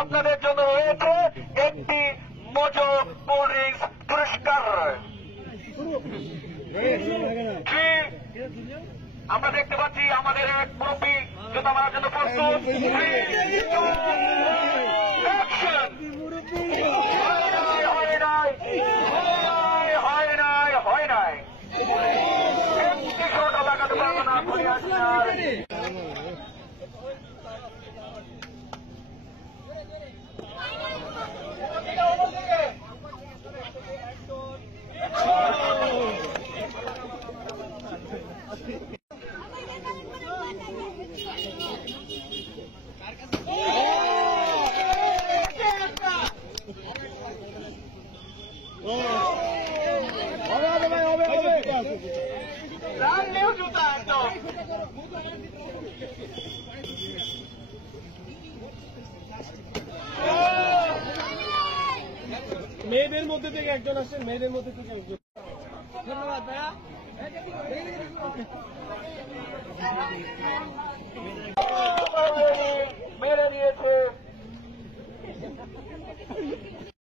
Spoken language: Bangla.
আপনাদের জন্য রয়েছে একটি মোজো কোল্ড ড্রিঙ্কস পুরস্কার। আমরা দেখতে পাচ্ছি আমাদের এক মুরব্বী জুতা মারার জন্য প্রস্তুত। হয় নাই লাগাতে পারবো না। মেয়েদের মধ্যে থেকে একজন আসেন, মেয়েদের মধ্যে থেকে একজন। ধন্যবাদ ভাইয়া।